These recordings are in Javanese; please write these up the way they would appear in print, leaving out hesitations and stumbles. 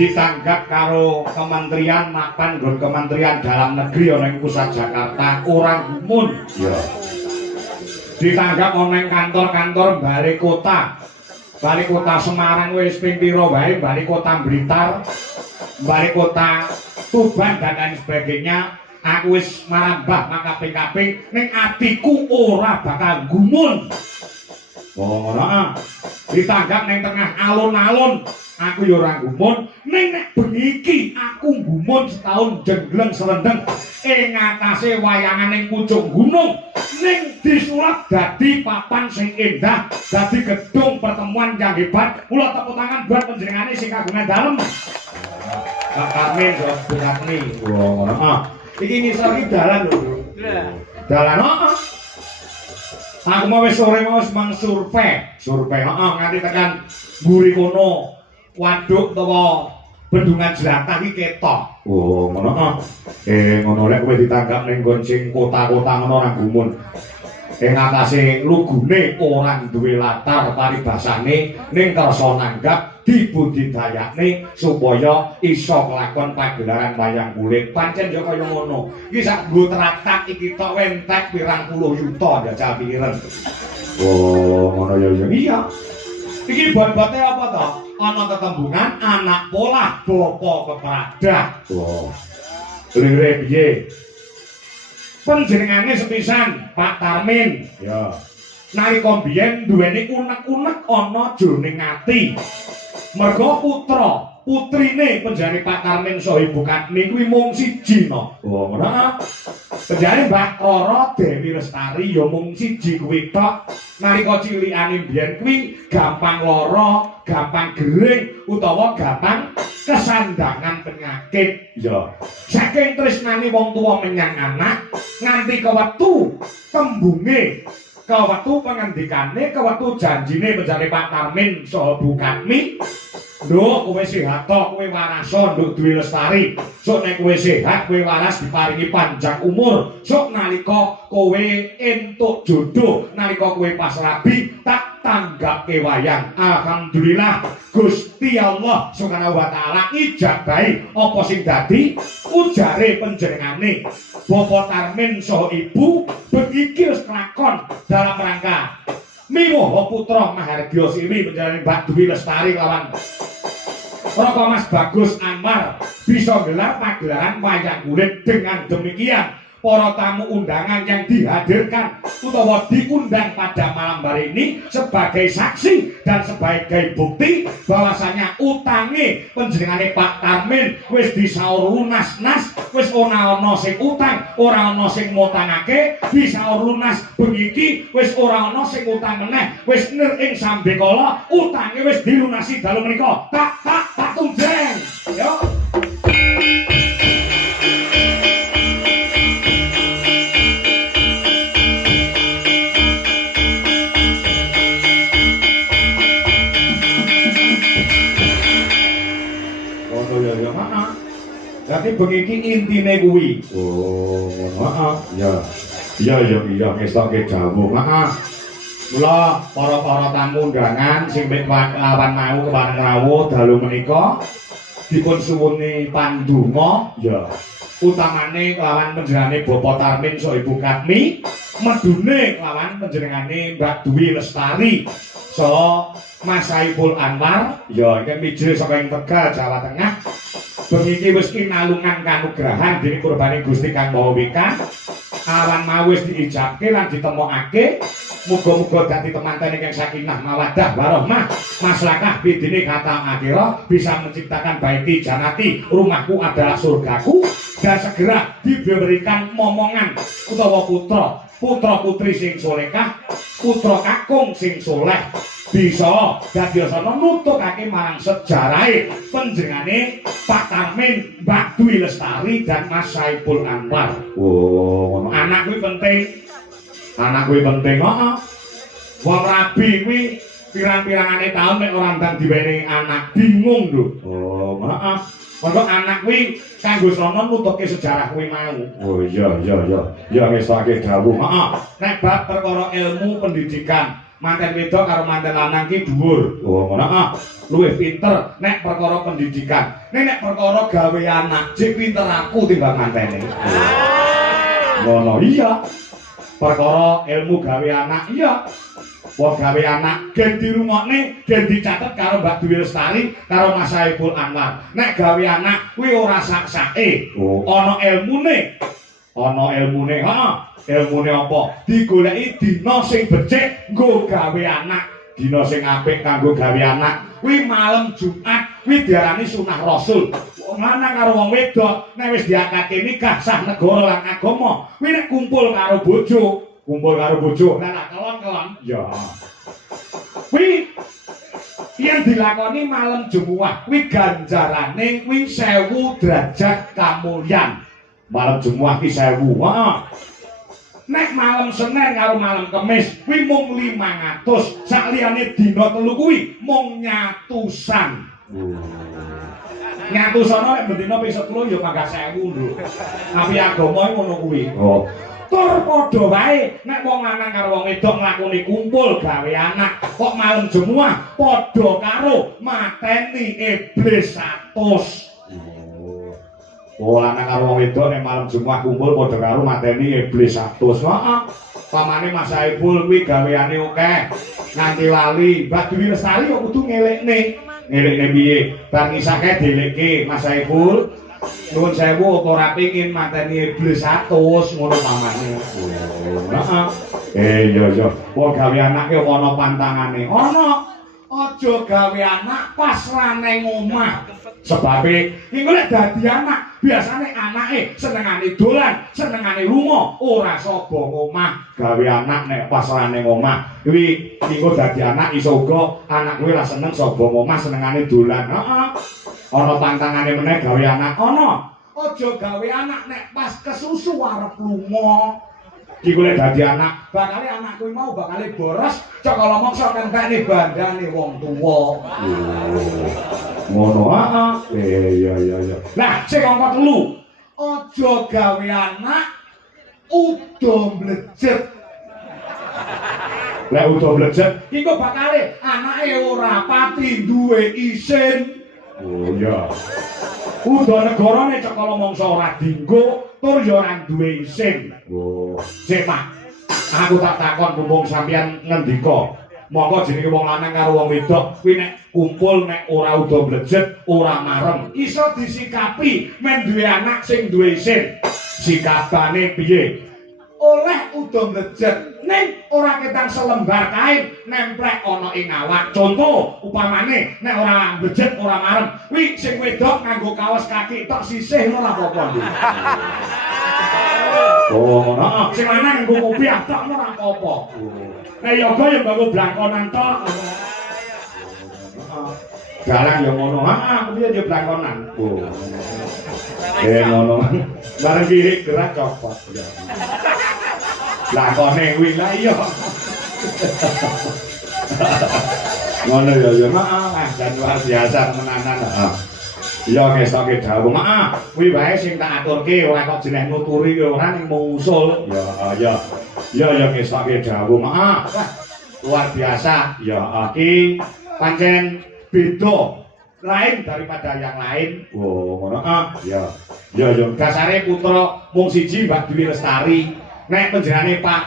ditanggap karo Kementerian mapan nggon Kementerian Dalam Negeri ana ing pusat Jakarta orang gumun ya ditanggap ana ing kantor-kantor Balai Kota Semarang wis ping pira wae, Balai Kota Blitar, Balai Kota Tuban dan lain sebagainya. Aku wis marambah makaping-kaping ning atiku ora bakal gumun. Oh ngono. Ditanggap ning tengah alun-alun aku ya ora gumun, ning nek bengi iki aku gumun setahun jengleng selendeng ing atase wayangan ning pucuk gunung ning disulap dadi papan sing endah, dadi gedung pertemuan yang hebat. Kula tepuk tangan buat panjenengane sing kagungan dalem. Pak Karmin Buratni. Oh ngono. Iki ngisor iki dalan lho. Dalan heeh. Aku mau wis sore mau mang survei, heeh nganti tekan mburi kono. Waduk utawa bendungan Jelatah iki ketok. Oh, ngono. Ngono lek kowe ditanggap ning nggon sing kota-kota ngono ora gumun. Ing atase lugune ora duwe latar paribasane ning kersa nanggap dibudidayakne supaya iso kelakon pagelaran wayang kulit. Pancen ya kaya ngono. Iki sak nggo traktat iki tok entek pirang puluh yuta jajal pikiran. Oh, ngono ya iya. Iki bot-bote apa to? Ana tetembungan anak polah bapa kepradah. Oh. Lire piye? Panjenengane sepisan Pak Tarmin. Ya. Nalika biyen duweni unek-unek ana jroning ati. Merga putrine penjane Pak Tarmin saha Ibu Katmi kuwi mung siji no. Oh, ngono. Penjane Mbak Roro Dewi Lestari ya mung siji kuwi tok. Nalika cilikane biyen kuwi gampang lara, gampang gering utawa gampang kesandangan penyakit. Ya. Saking tresnane wong tuwa menyang anak nganti kewektu tembunge, kewektu pangandikane, kewektu janjine penjane Pak Tarmin saha Bu Katmi. Nduk kowe sehat tok, kowe warasa nduk Dewi Lestari. Sok nek kowe sehat, kowe waras diparingi panjang umur. Sok nalika kowe entuk jodoh, nalika kowe pas rabi tak tanggapke wayang. Alhamdulillah Gusti Allah Subhanahu wa taala ijabahi apa sing dadi ujare panjenengane Bapak Tarmin saha Ibu begiki wis kelakon dalam rangka miwuh putra Mahardya Siwi panjenengan Mbak Dwi Lestari lawan Raka Mas Bagus Anwar bisa gelar pagelaran wayang kulit. Dengan demikian para tamu undangan yang dihadirkan utawa diundang pada malam hari ini sebagai saksi dan sebagai bukti bahwasanya utange panjenengane Pak Tarmin wis disaur lunas-nas, wis ora ana sing utang, ora ana sing ngutangake, disaur lunas begiki wis ora ana sing utang meneh, wis nir ing sambekala utange wis dilunasi dalu menika. Tak tunjeng. Yo. Tapi begini intine kuwi. Oh, maaf. Ya. Ya ngestoke jamu. Maaf. Mula para tamu undangan sing lawan mau kewan rawuh dalu menika dipun suwuni pandonga ya. Utamane kelawan panjenengane Bapak Tarmin saha Ibu Katmi, medune kelawan panjenengane Mbak Dwi Lestari saha Mas Saiful Anwar ya iki mijil saka ing Tegal Jawa Tengah. Begini wis kinalungan kanugrahan dening kurbane Gusti Kang Maha Wika. Awan mau wis diijabke lan ditemokake. Muga-muga dadi temanten ingkang sakinah mawaddah warahmah maslahah bidine kata akhirah bisa menciptakan baiti janati, rumahku adalah surgaku, dan segera diberikan momongan utawa putra putri sing solehah, putra kakung sing soleh bisa dadi asana nutukake marang sejarahe panjenengane Pak Tarmin, Mbak Dwi Lestari dan Mas Saiful Anwar. Oh, anak kuwi penting. Anak kuwi penting kok. Wong rabi kuwi pirang-pirangane taun nek ora ndang diwenehi anak bingung lho. Oh, maaf. Monggo anak kuwi kanggo sono nutuke sejarah kuwi mau. Oh iya. Ya wis akeh dawuh. Maaf. Nek bab perkara ilmu pendidikan manten wedok karo manten lanang ki dhuwur. Oh, ngono. Luwih pinter nek perkara pendidikan. Nek perkara gawe anak, jek pinter aku timbang mantene. Ngono iya. Perkara ilmu gawe anak iya. Wong gawe anak gen dirungokne, gen dicatet karo Mbak Dwi Lestari karo Mas Saiful Anwar. Nek gawe anak kuwi ora sak-sake. Ana ilmune. Heeh. Ilmune apa? Digoleki dina sing becik nggo gawe anak. Dina sing apik kanggo gawe anak kuwi malam Jumat, kuwi diarani sunah Rasul. Wong lanang karo wong wedok nek wis diakake nikah sah negara lan agama, kuwi nek kumpul karo bojo, lah kelon-kelon ya. Kuwi yang dilakoni malam Jumat, kuwi ganjarane kuwi 1000 derajat kamulyan. Malam Jumat ki 1000. Heeh. Nek malam Senin karo malam Kamis kuwi mung 500. Sakliyane dina telu kuwi mung nyatusan. Nyatusana nek bendina besok telu ya mangga 1000 lho. Tapi agama ngono kuwi. Oh. Tur padha wae nek wong lanang karo wong wedok nglakoni kumpul gawe anak kok malam Jumat padha karo mateni iblis 100. Oh, lanang karo wong wedok nek malam Jumat kumpul padha karo mateni iblis 100. Heeh. Pamane Mas Saiful kuwi gaweane akeh. Nganti lali, Mbak Dwi Lestari kok kudu ngelekne. Ngelekne piye? Bar ngisake dheleke Mas Saiful. Nuwun sewu apa ora pengin mateni iblis 100 ngono pamane. Heeh. Iya. Wong gawe anake ana pantangane. Ana. Aja gawe anak pas ra nang omah. Sebabe iku lek dadi anak biasane anake senengane dolan, senengane lunga, ora saba omah. Gawe anak nek pas ra nang omah kuwi iku dadi anak iso uga anak kuwi ra seneng saba omah, senengane dolan. Heeh. Ana pantangane meneh gawe anak. Ana. Aja gawe anak nek pas kesusu arep lunga. Iki lek dadi anak, bakale anak kuwi mau bakale boros, cakala mangsa kentekne bandane wong tuwa. Ngono iya. Lah, sing angka 3. Aja gawe anak udo mlejet. Lek udah mlejet iki kok bakale anake ora pati duwe isin. Oh iya. Udah negarane cekala mangsa ora dienggo tur ya ora duwe isin. Oh, sik Pak. Aku tak takon mumpung sampeyan ngendika. Monggo jenenge wong lanang karo wong wedok kuwi nek kumpul nek ora udah mlejet, ora marem, iso disikapi men duwe anak sing duwe isin. Sikapane piye? Oleh udah mlejet ning ora ketang selembar kain nemplek ana ing awak. Contoh upamane nek ora mlejet ora marem, kuwi sing wedok nganggo kaos kaki tok sisih ora apa-apa. Oh, ngono. Sing lanang nganggo kopiah tok ora apa-apa. Nek yoga ya nganggo blangkonan tok. Dalang ya ngono. Heeh, kuwi ya blangkonan. Oh. Ngono. Bareng kiri gerak copot. Lakone kuwi lah iya. Ngono ya ya maaf dan luar biasa menanan. Heeh. Iya ngestoke dawuh. Maaf, kuwi wae sing tak aturke ora kok jeneng nuturi ora ning ngusul. Ya ya ngestoke dawuh. Maaf. Luar biasa. Ya iki pancen beda lain daripada yang lain. Oh, ngono. Ya. Ya dasare putra mung siji Mbak Dwi Lestari. Nek panjenengane Pak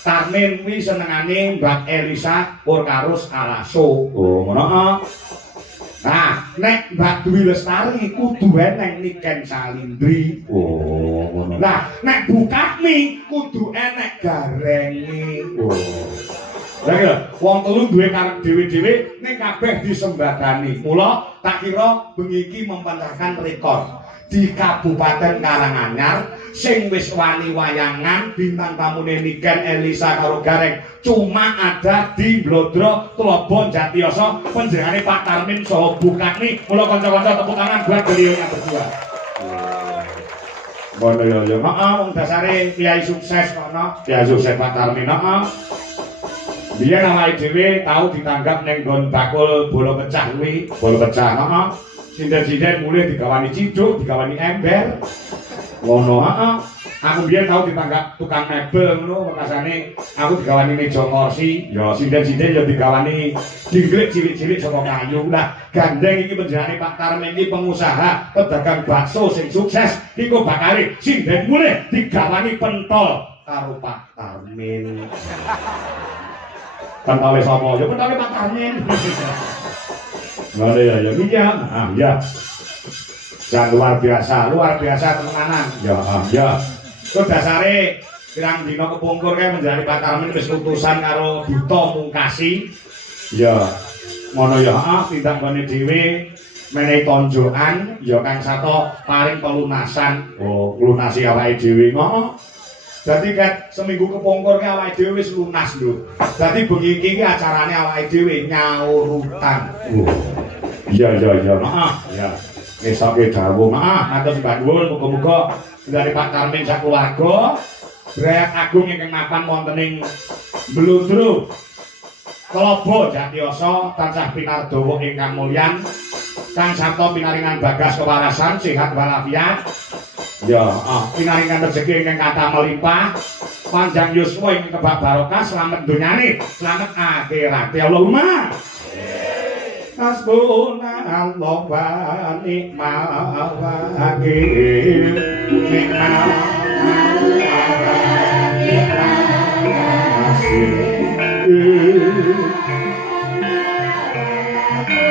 Tarmin kuwi senengane Mbak Elisa Purkarus Alaso. Oh, ngono. Nah, nek Mbak Dwi Lestari kudu eneng Niken Salindri. Oh, ngono. Lah, nek Bukatmi kudu enek Garenge. Oh. Lah wong telu duwe karep dhewe-dhewe ning kabeh disembadani. Mula tak kira bengi iki mempancarkan rekor di Kabupaten Karanganyar sing wis wani wayangan bintang tamune Niken Elisa karo Gareng cuma ada di Blodro Tlobon Jatiyoso panjenengane Pak Tarmin saha Bukatmi. Mula kanca-kanca tepuk tangan buat beliaunya berdua. Ngono ya ya. Heeh, wong dasare kiai sukses kono. Kiai sukses Pak Tarmin. Heeh. Biyen awake dhewe tau ditanggap ning nggon bakul bola pecah kuwi, bola pecah. Heeh. Sinden-sinden mulai digawani ciduk, digawani ember. Ngono, heeh. Aku biyen tau ditanggap tukang mebel ngono, makasane aku digawani meja kursi, ya sinden-sinden ya digawani dinglik cilik-cilik saka kayu. Lah, gandeng iki panjenengane Pak Tarmin iki pengusaha pedagang bakso sing sukses. Iku bakale sinden mulai digawani pentol karo Pak Tarmin. Pentole sapa? Ya pentole Pak Tarmin. Ngono ya ya iya. Ah ya. Jan luar biasa temenanan. Ya ya. Ku dasare pirang dina kepungkur kae menjadi Pak Tarmin wis utusan karo Duta Mungkasi. Ya. Ngono ya heeh tindak gone dhewe menehi tonjokan ya Kang Sato paring pelunasan. Oh, lunasi awake dhewe. Heeh. Dadi ket seminggu kepungkur ke awake dhewe wis lunas lho. Dadi bengi iki acarane awake dhewe nyaurutan. Iya. Heeh, ya. Esoke dawuh. Maaf, matur sembah nuwun muga-muga dari Pak Tarmin sak keluarga Brek Agung ingkang mapan wonten ing Blodro Klobo Jatiyoso tansah pinardawa ingkang mulyan. Kang Sarto pinaringan bagas kewarasan sehat walafiat. Ya, pinaringan rezeki ingkang kathah melimpah, panjang yuswa ing kebak barokah, selamat dunyane, selamat akhirat. Allahumma hasbunallahu wa ni'mal wakil.